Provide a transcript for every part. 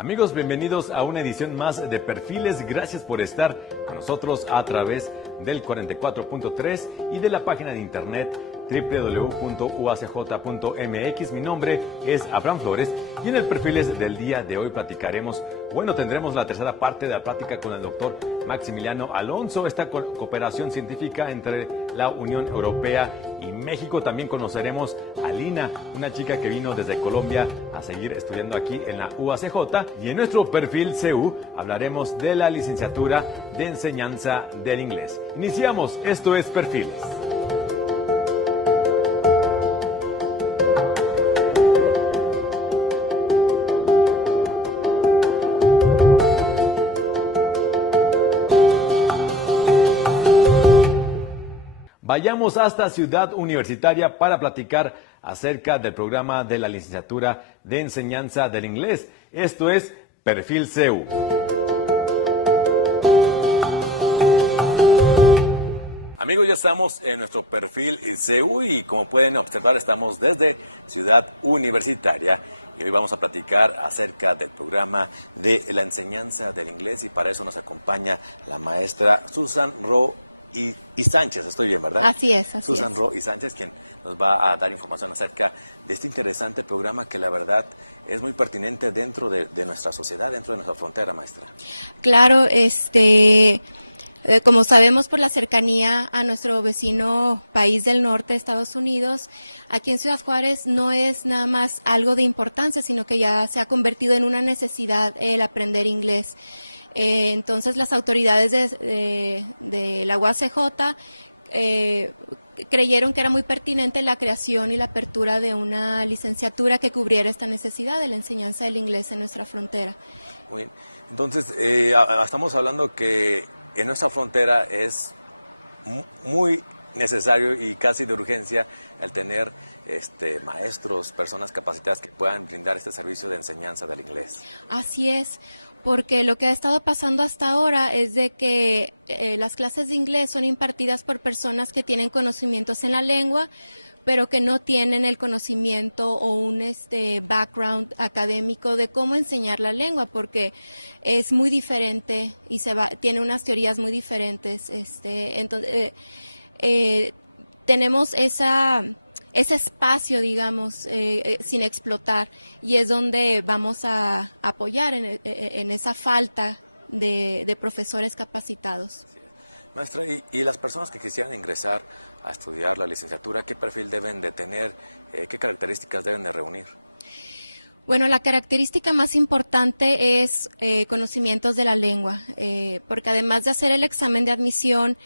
Amigos, bienvenidos a una edición más de Perfiles. Gracias por estar con nosotros a través del 44.3 y de la página de internet www.uacj.mx. Mi nombre es Abraham Flores y en el Perfiles del día de hoy tendremos la tercera parte de la plática con el doctor Maximiliano Alonso, esta cooperación científica entre la Unión Europea y México. También conoceremos a Lina, una chica que vino desde Colombia a seguir estudiando aquí en la UACJ. Y en nuestro perfil CU hablaremos de la licenciatura de enseñanza del inglés. Iniciamos, esto es Perfiles. Vayamos hasta Ciudad Universitaria para platicar acerca del programa de la licenciatura de enseñanza del inglés. Esto es Perfil CU. Amigos, ya estamos en nuestro perfil CU y como pueden observar estamos desde Ciudad Universitaria y hoy vamos a platicar acerca del programa de la enseñanza del inglés y para eso nos acompaña la maestra Susan Ro y Sánchez, estoy bien, ¿verdad? Así es, Susan Ro y Sánchez, quien nos va a dar información acerca de este interesante programa que la verdad es muy pertinente dentro de nuestra sociedad, dentro de nuestra frontera, maestra. Claro, como sabemos por la cercanía a nuestro vecino país del norte, Estados Unidos, aquí en Ciudad Juárez no es nada más algo de importancia, sino que ya se ha convertido en una necesidad el aprender inglés. Entonces las autoridades de la UACJ creyeron que era muy pertinente la creación y la apertura de una licenciatura que cubriera esta necesidad de la enseñanza del inglés en nuestra frontera. Muy bien. Entonces, estamos hablando que en nuestra frontera es muy necesario y casi de urgencia el tener maestros, personas capacitadas que puedan brindar este servicio de enseñanza del inglés. Así es. Porque lo que ha estado pasando hasta ahora es de que las clases de inglés son impartidas por personas que tienen conocimientos en la lengua, pero que no tienen el conocimiento o un background académico de cómo enseñar la lengua, porque es muy diferente y tiene unas teorías muy diferentes. Entonces, tenemos ese espacio, digamos, sin explotar, y es donde vamos a apoyar en esa falta de profesores capacitados. Sí. Maestra, y las personas que quisieran ingresar a estudiar la licenciatura, ¿qué perfil deben de tener? ¿Qué características deben de reunir? Bueno, la característica más importante es conocimientos de la lengua, porque además de hacer el examen de admisión,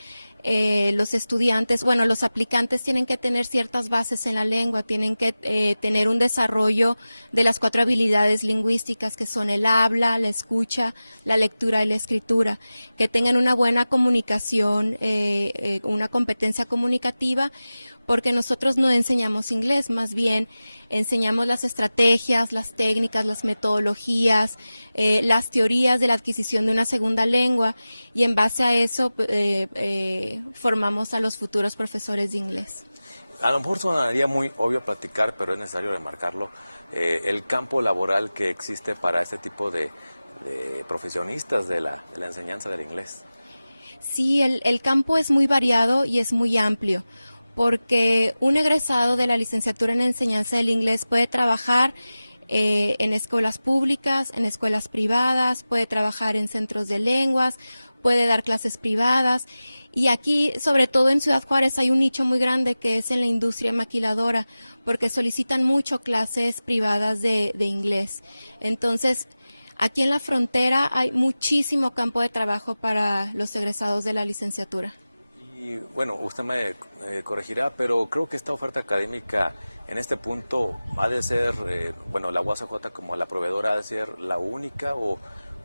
los estudiantes, los aplicantes tienen que tener ciertas bases en la lengua, tienen que tener un desarrollo de las 4 habilidades lingüísticas que son el habla, la escucha, la lectura y la escritura, que tengan una buena comunicación, una competencia comunicativa, porque nosotros no enseñamos inglés, más bien enseñamos las estrategias, las técnicas, las metodologías, las teorías de la adquisición de una segunda lengua, y en base a eso formamos a los futuros profesores de inglés. A lo mejor sonaría muy obvio platicar, pero es necesario remarcarlo, el campo laboral que existe para este tipo de profesionistas de la enseñanza del inglés. Sí, el campo es muy variado y es muy amplio, porque un egresado de la licenciatura en enseñanza del inglés puede trabajar en escuelas públicas, en escuelas privadas, puede trabajar en centros de lenguas, puede dar clases privadas, y aquí, sobre todo en Ciudad Juárez, hay un nicho muy grande que es en la industria maquiladora, porque solicitan mucho clases privadas de inglés. Entonces, aquí en la frontera hay muchísimo campo de trabajo para los egresados de la licenciatura. Y bueno, usted me corregirá, pero creo que esta oferta académica en este punto ha de ser, la UACJ como la proveedora ha de ser la única o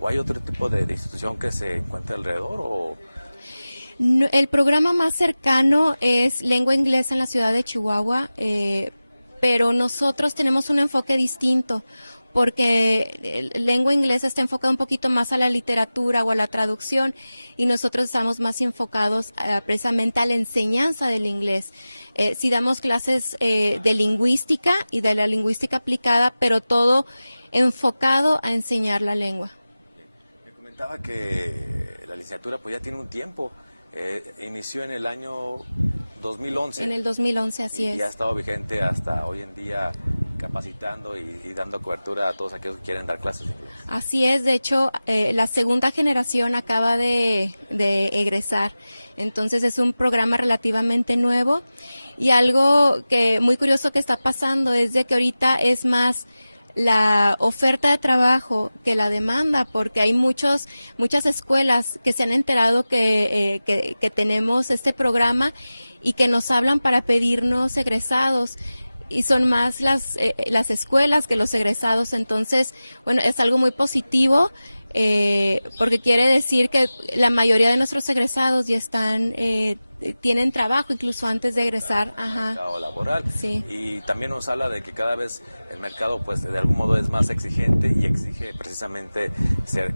hay otro tipo de institución que se encuentre alrededor o... No, el programa más cercano es Lengua Inglesa en la ciudad de Chihuahua, pero nosotros tenemos un enfoque distinto, porque lengua inglesa está enfocada un poquito más a la literatura o a la traducción y nosotros estamos más enfocados precisamente a la enseñanza del inglés. Sí damos clases de lingüística y de la lingüística aplicada, pero todo enfocado a enseñar la lengua. Me comentaba que la licenciatura pues ya tiene un tiempo, inició en el año 2011. En el 2011, así es. Y ha estado vigente hasta hoy en día, capacitando y dando cobertura a todos aquellos que quieren dar clases de inglés. Así es, de hecho, la segunda generación acaba de egresar, entonces es un programa relativamente nuevo y algo que muy curioso que está pasando es de que ahorita es más la oferta de trabajo que la demanda, porque hay muchas escuelas que se han enterado que tenemos este programa y que nos hablan para pedirnos egresados. Y son más las escuelas que los egresados, entonces, bueno, es algo muy positivo, porque quiere decir que la mayoría de nuestros egresados ya tienen trabajo incluso antes de egresar. Ajá. Mercado laboral. Sí. Y también nos habla de que cada vez el mercado, pues, de algún modo es más exigente y exige precisamente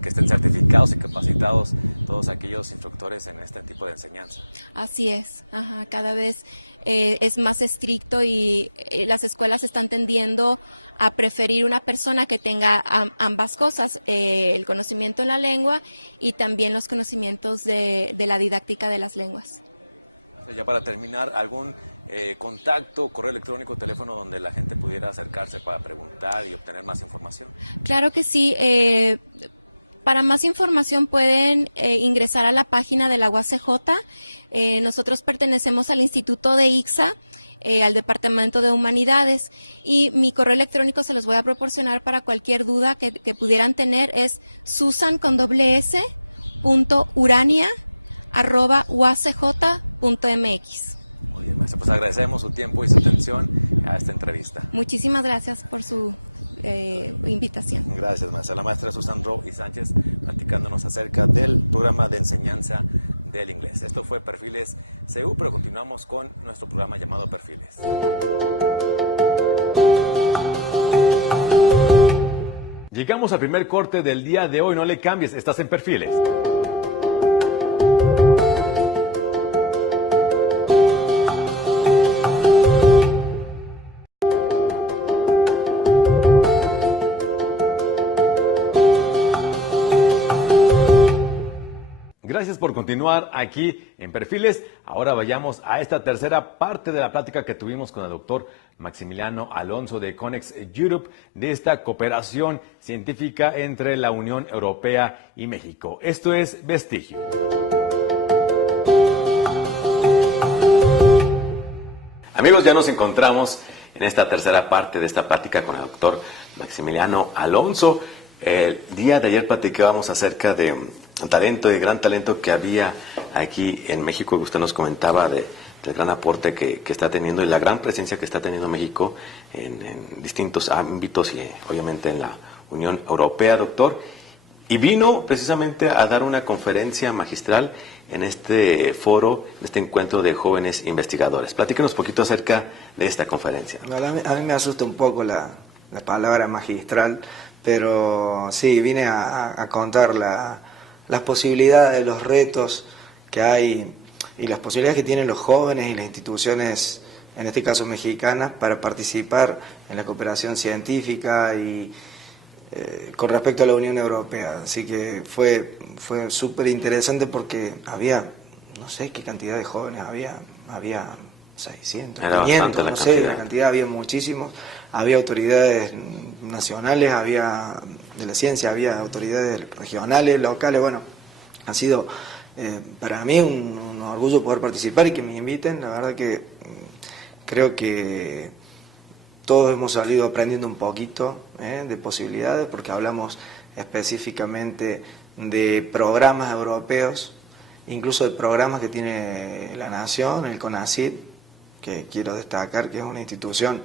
que estén certificados y capacitados todos aquellos instructores en este tipo de enseñanza. Así es, ajá, cada vez es más estricto y las escuelas están tendiendo a preferir una persona que tenga ambas cosas, el conocimiento en la lengua y también los conocimientos de la didáctica de las lenguas. Ya para terminar, ¿algún contacto, correo electrónico, teléfono donde la gente pudiera acercarse para preguntar y obtener más información? Claro que sí. Para más información pueden ingresar a la página de la UACJ. Nosotros pertenecemos al Instituto de ICSA, al Departamento de Humanidades, y mi correo electrónico se los voy a proporcionar para cualquier duda que pudieran tener. Es susan.urania@uacj.mx. Muy bien, maestra, pues agradecemos su tiempo y su atención a esta entrevista. Muchísimas gracias por su invitación. Gracias, maestra. La maestra Susan Rowe y Sánchez platicándonos acerca del programa de enseñanza del inglés. Esto fue Perfiles CU, pero continuamos con nuestro programa llamado Perfiles. Llegamos al primer corte del día de hoy. No le cambies, estás en Perfiles. Gracias por continuar aquí en Perfiles. Ahora vayamos a esta tercera parte de la plática que tuvimos con el doctor Maximiliano Alonso de Conex Europe, de esta cooperación científica entre la Unión Europea y México. Esto es Vestigio. Amigos, ya nos encontramos en esta tercera parte de esta plática con el doctor Maximiliano Alonso. El día de ayer platicábamos acerca de talento, de gran talento que había aquí en México, que usted nos comentaba del gran aporte que está teniendo y la gran presencia que está teniendo México en distintos ámbitos y obviamente en la Unión Europea, doctor. Y vino precisamente a dar una conferencia magistral en este foro, en este encuentro de jóvenes investigadores. Platíquenos un poquito acerca de esta conferencia. A mí me asusta un poco la palabra magistral, pero sí, vine a contar las posibilidades, los retos que hay y las posibilidades que tienen los jóvenes y las instituciones, en este caso mexicanas, para participar en la cooperación científica y con respecto a la Unión Europea. Así que fue súper interesante porque había, no sé qué cantidad de jóvenes había 600. Era 500, bastante la no cantidad. sé, la cantidad había muchísimos, había autoridades nacionales, había de la ciencia, había autoridades regionales, locales. Bueno, ha sido para mí un orgullo poder participar y que me inviten. La verdad que creo que todos hemos salido aprendiendo un poquito de posibilidades, porque hablamos específicamente de programas europeos, incluso de programas que tiene la Nación, el CONACYT, que quiero destacar que es una institución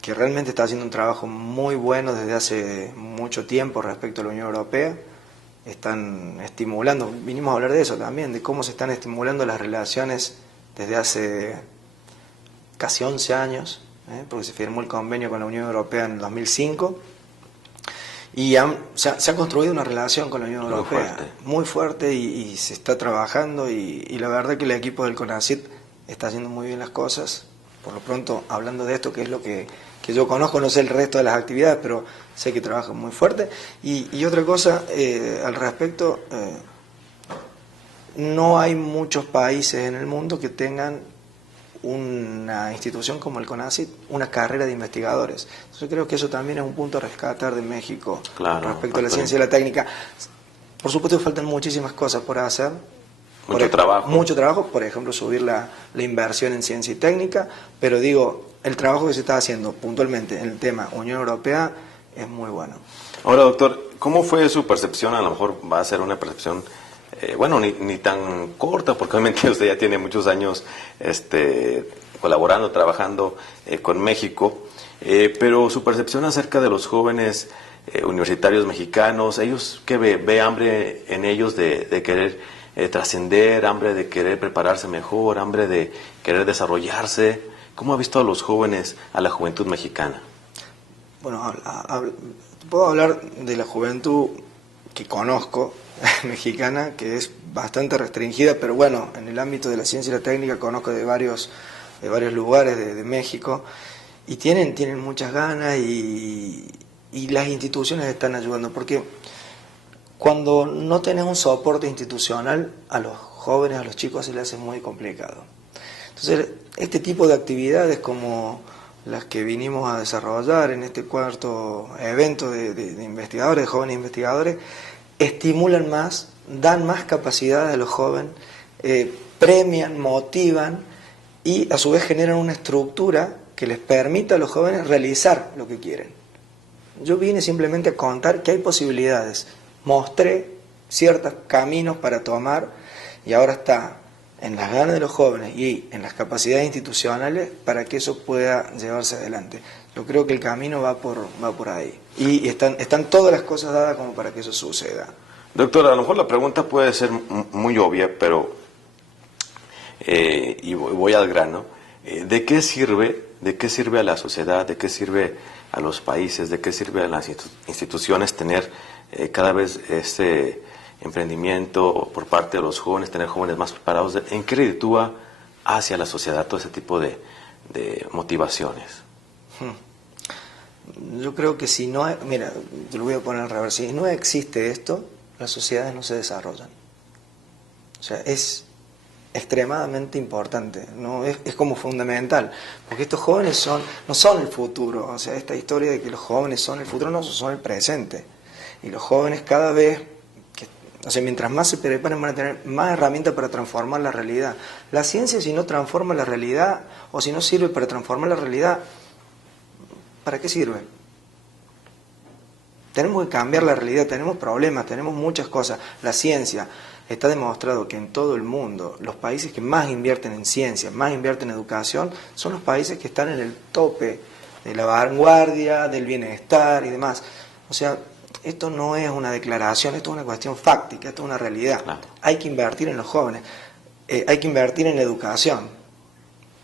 que realmente está haciendo un trabajo muy bueno desde hace mucho tiempo respecto a la Unión Europea. Están estimulando, vinimos a hablar de eso también, de cómo se están estimulando las relaciones desde hace casi 11 años porque se firmó el convenio con la Unión Europea en 2005, y se ha construido una relación con la Unión Europea muy fuerte y se está trabajando, y la verdad que el equipo del CONACYT está haciendo muy bien las cosas. Por lo pronto, hablando de esto, que es lo que yo conozco, no sé el resto de las actividades, pero sé que trabajan muy fuerte. Y otra cosa al respecto, no hay muchos países en el mundo que tengan una institución como el CONACYT, una carrera de investigadores. Entonces creo que eso también es un punto a rescatar de México, respecto a la ciencia y la técnica. Por supuesto que faltan muchísimas cosas por hacer. Mucho trabajo, por ejemplo, subir la inversión en ciencia y técnica, pero digo, el trabajo que se está haciendo puntualmente en el tema Unión Europea es muy bueno. Ahora, doctor, ¿cómo fue su percepción? A lo mejor va a ser una percepción, ni tan corta, porque obviamente usted ya tiene muchos años colaborando, trabajando con México, pero su percepción acerca de los jóvenes universitarios mexicanos, ellos, ¿qué ve hambre en ellos de querer trascender, hambre de querer prepararse mejor, hambre de querer desarrollarse? ¿Cómo ha visto a los jóvenes, a la juventud mexicana? Bueno, puedo hablar de la juventud que conozco, mexicana, que es bastante restringida, pero bueno, en el ámbito de la ciencia y la técnica conozco de varios lugares de México, y tienen muchas ganas, y las instituciones están ayudando, porque cuando no tenés un soporte institucional, a los jóvenes, a los chicos se les hace muy complicado. Entonces, este tipo de actividades como las que vinimos a desarrollar en este cuarto evento de investigadores, de jóvenes investigadores, estimulan más, dan más capacidades a los jóvenes, premian, motivan, y a su vez generan una estructura que les permita a los jóvenes realizar lo que quieren. Yo vine simplemente a contar que hay posibilidades. Mostré ciertos caminos para tomar, y ahora está en las ganas de los jóvenes y en las capacidades institucionales para que eso pueda llevarse adelante. Yo creo que el camino va por ahí, y están todas las cosas dadas como para que eso suceda. Doctor, a lo mejor la pregunta puede ser muy obvia, pero y voy al grano. ¿De qué sirve a la sociedad, de qué sirve a los países, de qué sirve a las instituciones tener cada vez este emprendimiento por parte de los jóvenes, tener jóvenes más preparados? ¿En qué reditúa hacia la sociedad todo ese tipo de motivaciones? Yo creo que si no hay, mira, te lo voy a poner al revés, si no existe esto, las sociedades no se desarrollan. O sea, es extremadamente importante, ¿no? Es como fundamental, porque estos jóvenes no son el futuro. O sea, esta historia de que los jóvenes son el futuro, no, son el presente. Y los jóvenes cada vez, mientras más se preparen, van a tener más herramientas para transformar la realidad. La ciencia, si no transforma la realidad, o si no sirve para transformar la realidad, ¿para qué sirve? Tenemos que cambiar la realidad, tenemos problemas, tenemos muchas cosas. La ciencia, está demostrado que en todo el mundo los países que más invierten en ciencia, más invierten en educación, son los países que están en el tope de la vanguardia, del bienestar y demás. O sea, esto no es una declaración, esto es una cuestión fáctica, esto es una realidad. Claro. Hay que invertir en los jóvenes, hay que invertir en la educación,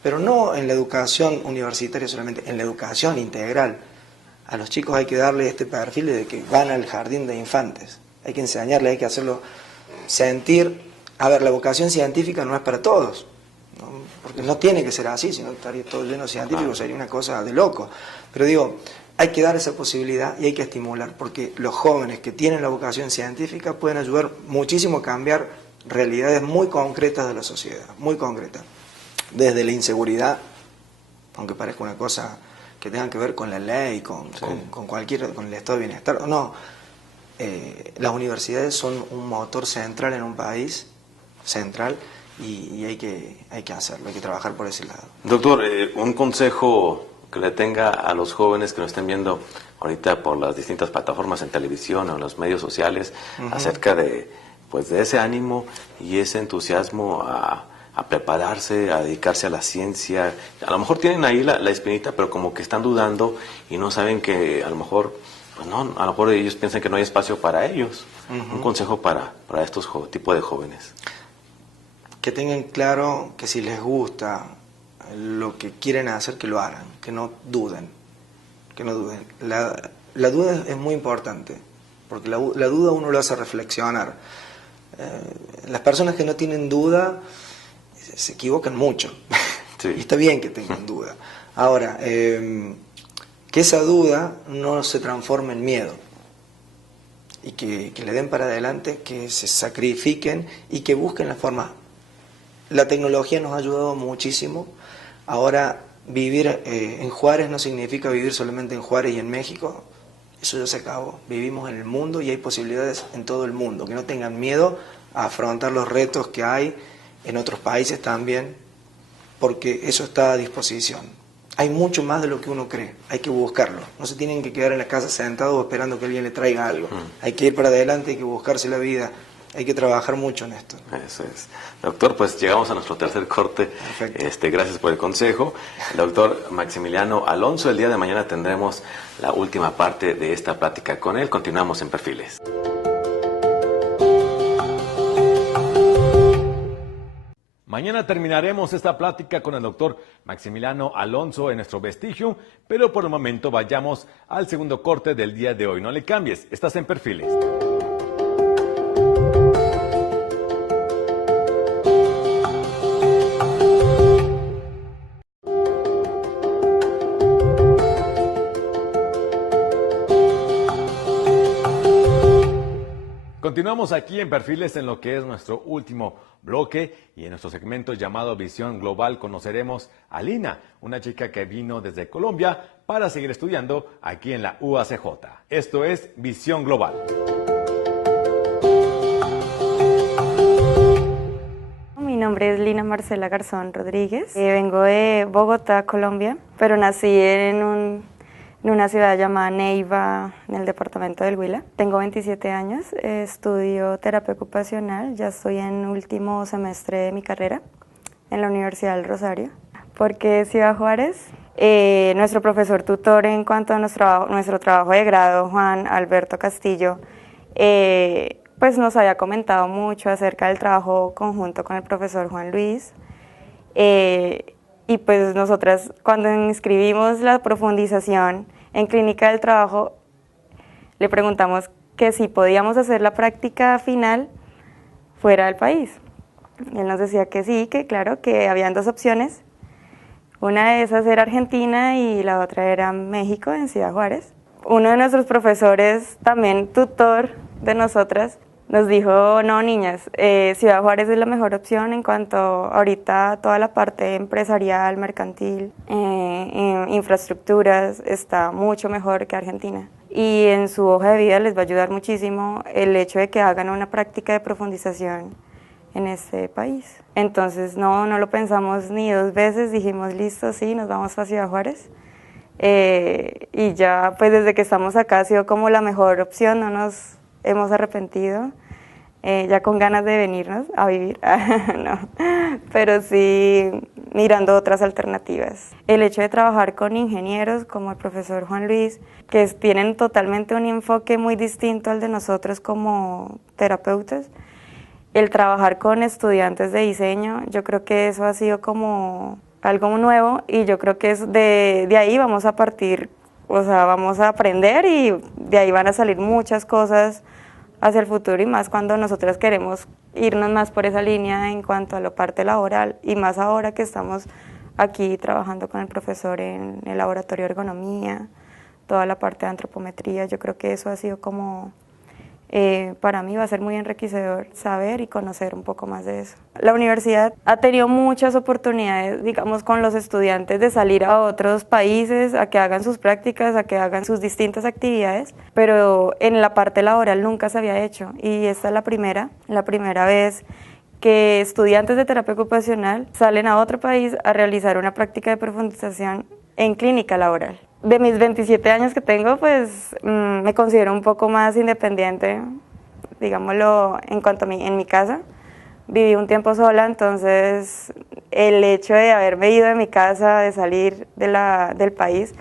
pero no en la educación universitaria solamente, en la educación integral. A los chicos hay que darle este perfil de que van al jardín de infantes, hay que enseñarles, hay que hacerlo sentir. A ver, la vocación científica no es para todos, ¿no? Porque no tiene que ser así, si no estaría todo lleno de científicos, sería una cosa de loco. Pero digo, hay que dar esa posibilidad y hay que estimular, porque los jóvenes que tienen la vocación científica pueden ayudar muchísimo a cambiar realidades muy concretas de la sociedad, muy concretas. Desde la inseguridad, aunque parezca una cosa que tenga que ver con la ley, con el estado de bienestar, no. Las universidades son un motor central en un país, central, y hay que hacerlo, hay que trabajar por ese lado. Doctor, un consejo que le tenga a los jóvenes que nos estén viendo ahorita por las distintas plataformas en televisión o en los medios sociales, acerca de ese ánimo y ese entusiasmo a prepararse, a dedicarse a la ciencia. A lo mejor tienen ahí la espinita, pero como que están dudando y no saben que a lo mejor, pues no, a lo mejor ellos piensan que no hay espacio para ellos. Un consejo para estos tipos de jóvenes. Que tengan claro que si les gusta lo que quieren hacer, que lo hagan, que no duden, que no duden. La duda es muy importante, porque la duda uno lo hace reflexionar. Las personas que no tienen duda se equivocan mucho. Sí. Está bien que tengan duda. Ahora, que esa duda no se transforme en miedo y que le den para adelante, que se sacrifiquen y que busquen la forma. La tecnología nos ha ayudado muchísimo. Ahora, vivir en Juárez no significa vivir solamente en Juárez y en México. Eso ya se acabó. Vivimos en el mundo y hay posibilidades en todo el mundo. Que no tengan miedo a afrontar los retos que hay en otros países también, porque eso está a disposición. Hay mucho más de lo que uno cree, hay que buscarlo. No se tienen que quedar en la casa sentados esperando que alguien le traiga algo. Hay que ir para adelante, hay que buscarse la vida, hay que trabajar mucho en esto. Eso es. Doctor, pues llegamos a nuestro tercer corte. Gracias por el consejo. El doctor Maximiliano Alonso, el día de mañana tendremos la última parte de esta plática con él. Continuamos en Perfiles. Mañana terminaremos esta plática con el doctor Maximiliano Alonso en nuestro vestigio, pero por el momento vayamos al segundo corte del día de hoy. No le cambies, estás en Perfiles. Continuamos aquí en Perfiles en lo que es nuestro último bloque y en nuestro segmento llamado Visión Global conoceremos a Lina, una chica que vino desde Colombia para seguir estudiando aquí en la UACJ. Esto es Visión Global. Mi nombre es Lina Marcela Garzón Rodríguez. Vengo de Bogotá, Colombia, pero nací en una ciudad llamada Neiva, en el departamento del Huila. Tengo 27 años, estudio terapia ocupacional, ya estoy en último semestre de mi carrera en la Universidad del Rosario. ¿Por qué Ciudad Juárez? Nuestro profesor tutor en cuanto a nuestro trabajo de grado, Juan Alberto Castillo, pues nos había comentado mucho acerca del trabajo conjunto con el profesor Juan Luis. Y pues nosotras cuando inscribimos la profundización en clínica del trabajo, le preguntamos que si podíamos hacer la práctica final fuera del país. Y él nos decía que sí, que claro, que habían dos opciones. Una de esas era Argentina y la otra era México, en Ciudad Juárez. Uno de nuestros profesores, también tutor de nosotras, nos dijo, no niñas, Ciudad Juárez es la mejor opción en cuanto ahorita toda la parte empresarial, mercantil, infraestructuras, está mucho mejor que Argentina. Y en su hoja de vida les va a ayudar muchísimo el hecho de que hagan una práctica de profundización en este país. Entonces no lo pensamos ni dos veces, dijimos listo, sí, nos vamos a Ciudad Juárez. Y ya pues desde que estamos acá ha sido como la mejor opción, no nos hemos arrepentido, ya con ganas de venirnos a vivir, no, pero sí mirando otras alternativas. El hecho de trabajar con ingenieros como el profesor Juan Luis, que tienen totalmente un enfoque muy distinto al de nosotros como terapeutas, el trabajar con estudiantes de diseño, yo creo que eso ha sido como algo nuevo y yo creo que es de ahí vamos a partir. O sea, vamos a aprender y de ahí van a salir muchas cosas hacia el futuro y más cuando nosotros queremos irnos más por esa línea en cuanto a la parte laboral y más ahora que estamos aquí trabajando con el profesor en el laboratorio de ergonomía, toda la parte de antropometría, yo creo que eso ha sido como, para mí va a ser muy enriquecedor saber y conocer un poco más de eso. La universidad ha tenido muchas oportunidades, digamos, con los estudiantes de salir a otros países, a que hagan sus prácticas, a que hagan sus distintas actividades, pero en la parte laboral nunca se había hecho y esta es la primera vez que estudiantes de terapia ocupacional salen a otro país a realizar una práctica de profundización en clínica laboral. De mis 27 años que tengo, pues me considero un poco más independiente, digámoslo, en cuanto a en mi casa. Viví un tiempo sola, entonces el hecho de haberme ido de mi casa, de salir del país,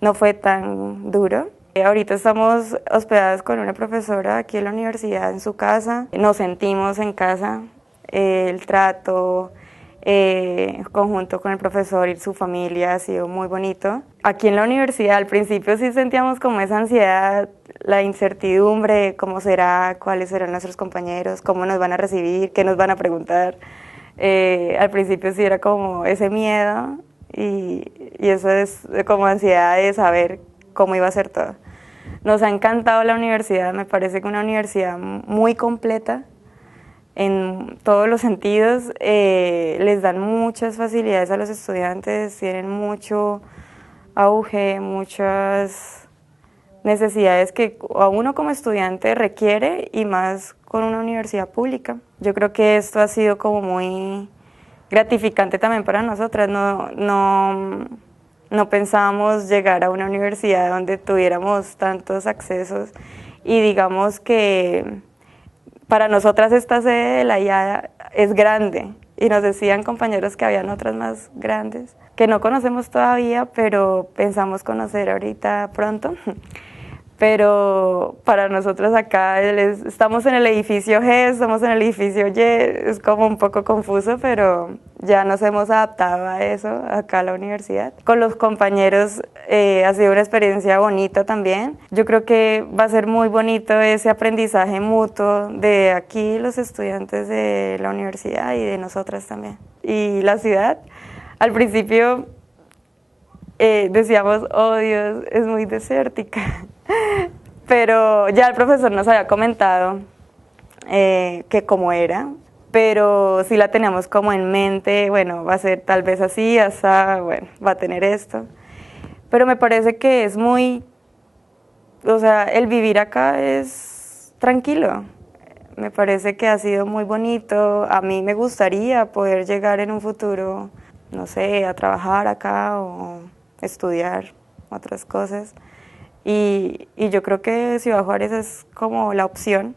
no fue tan duro. Ahorita estamos hospedadas con una profesora aquí en la universidad, en su casa. Nos sentimos en casa, el trato, conjunto con el profesor y su familia ha sido muy bonito. Aquí en la universidad al principio sí sentíamos como esa ansiedad, la incertidumbre, cómo será, cuáles serán nuestros compañeros, cómo nos van a recibir, qué nos van a preguntar. Al principio sí era como ese miedo y eso es como ansiedad de saber cómo iba a ser todo. Nos ha encantado la universidad, me parece que una universidad muy completa en todos los sentidos, les dan muchas facilidades a los estudiantes, tienen mucho auge, muchas necesidades que a uno como estudiante requiere y más con una universidad pública. Yo creo que esto ha sido como muy gratificante también para nosotras, no pensábamos llegar a una universidad donde tuviéramos tantos accesos y digamos que para nosotras esta sede de la IADA es grande y nos decían compañeros que habían otras más grandes que no conocemos todavía, pero pensamos conocer ahorita pronto. Pero para nosotros acá estamos en el edificio G, estamos en el edificio Y, es como un poco confuso, pero ya nos hemos adaptado a eso acá a la universidad. Con los compañeros ha sido una experiencia bonita también. Yo creo que va a ser muy bonito ese aprendizaje mutuo de aquí los estudiantes de la universidad y de nosotras también. Y la ciudad, al principio decíamos, oh Dios, es muy desértica. Pero ya el profesor nos había comentado que cómo era, pero sí la teníamos como en mente, bueno, va a ser tal vez así, hasta, bueno, va a tener esto. Pero me parece que es muy, o sea, el vivir acá es tranquilo. Me parece que ha sido muy bonito. A mí me gustaría poder llegar en un futuro, no sé, a trabajar acá o estudiar otras cosas. Y yo creo que Ciudad Juárez es como la opción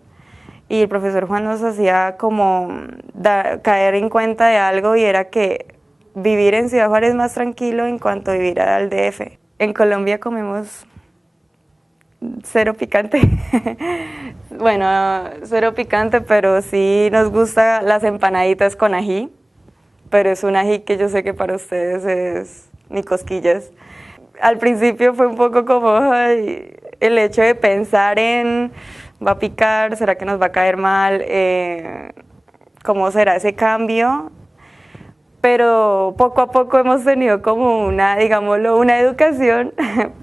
y el profesor Juan nos hacía como caer en cuenta de algo y era que vivir en Ciudad Juárez es más tranquilo en cuanto a vivir al DF. En Colombia comemos cero picante, bueno, cero picante, pero sí nos gusta las empanaditas con ají, pero es un ají que yo sé que para ustedes es ni cosquillas. Al principio fue un poco como ay, el hecho de pensar en va a picar, será que nos va a caer mal, cómo será ese cambio, pero poco a poco hemos tenido como una, digámoslo, una educación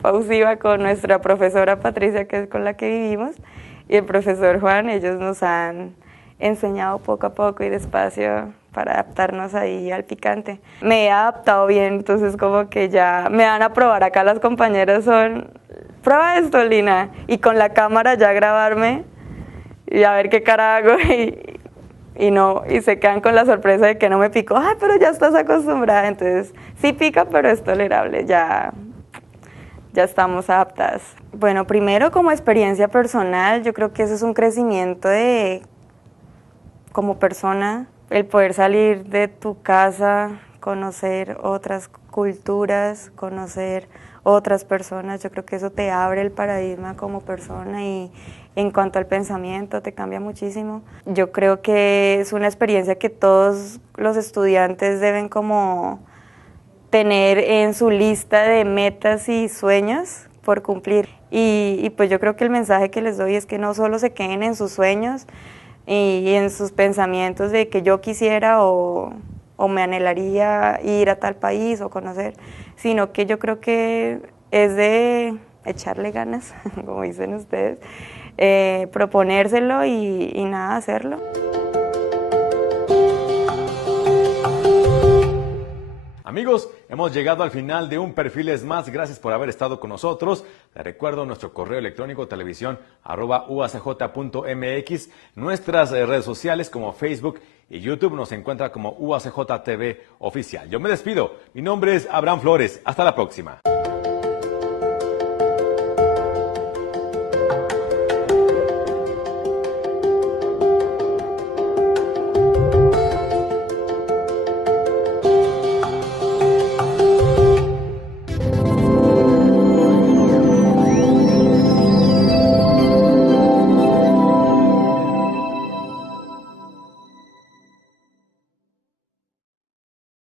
pausiva con nuestra profesora Patricia, que es con la que vivimos, y el profesor Juan. Ellos nos han enseñado poco a poco y despacio para adaptarnos ahí al picante. Me he adaptado bien, entonces como que ya me van a probar acá las compañeras son, prueba esto, Lina, y con la cámara ya grabarme y a ver qué cara hago y se quedan con la sorpresa de que no me picó, ay, pero ya estás acostumbrada, entonces sí pica, pero es tolerable, ya estamos adaptadas. Bueno, primero como experiencia personal, yo creo que eso es un crecimiento como persona, el poder salir de tu casa, conocer otras culturas, conocer otras personas, yo creo que eso te abre el paradigma como persona y en cuanto al pensamiento te cambia muchísimo. Yo creo que es una experiencia que todos los estudiantes deben como tener en su lista de metas y sueños por cumplir. Y pues yo creo que el mensaje que les doy es que no solo se queden en sus sueños y en sus pensamientos de que yo quisiera o me anhelaría ir a tal país o conocer, sino que yo creo que es de echarle ganas, como dicen ustedes, proponérselo y nada, hacerlo. Amigos, hemos llegado al final de un Perfiles Más. Gracias por haber estado con nosotros. Les recuerdo nuestro correo electrónico televisión@uacj.mx, nuestras redes sociales como Facebook y YouTube nos encuentra como UACJ TV Oficial. Yo me despido. Mi nombre es Abraham Flores. Hasta la próxima.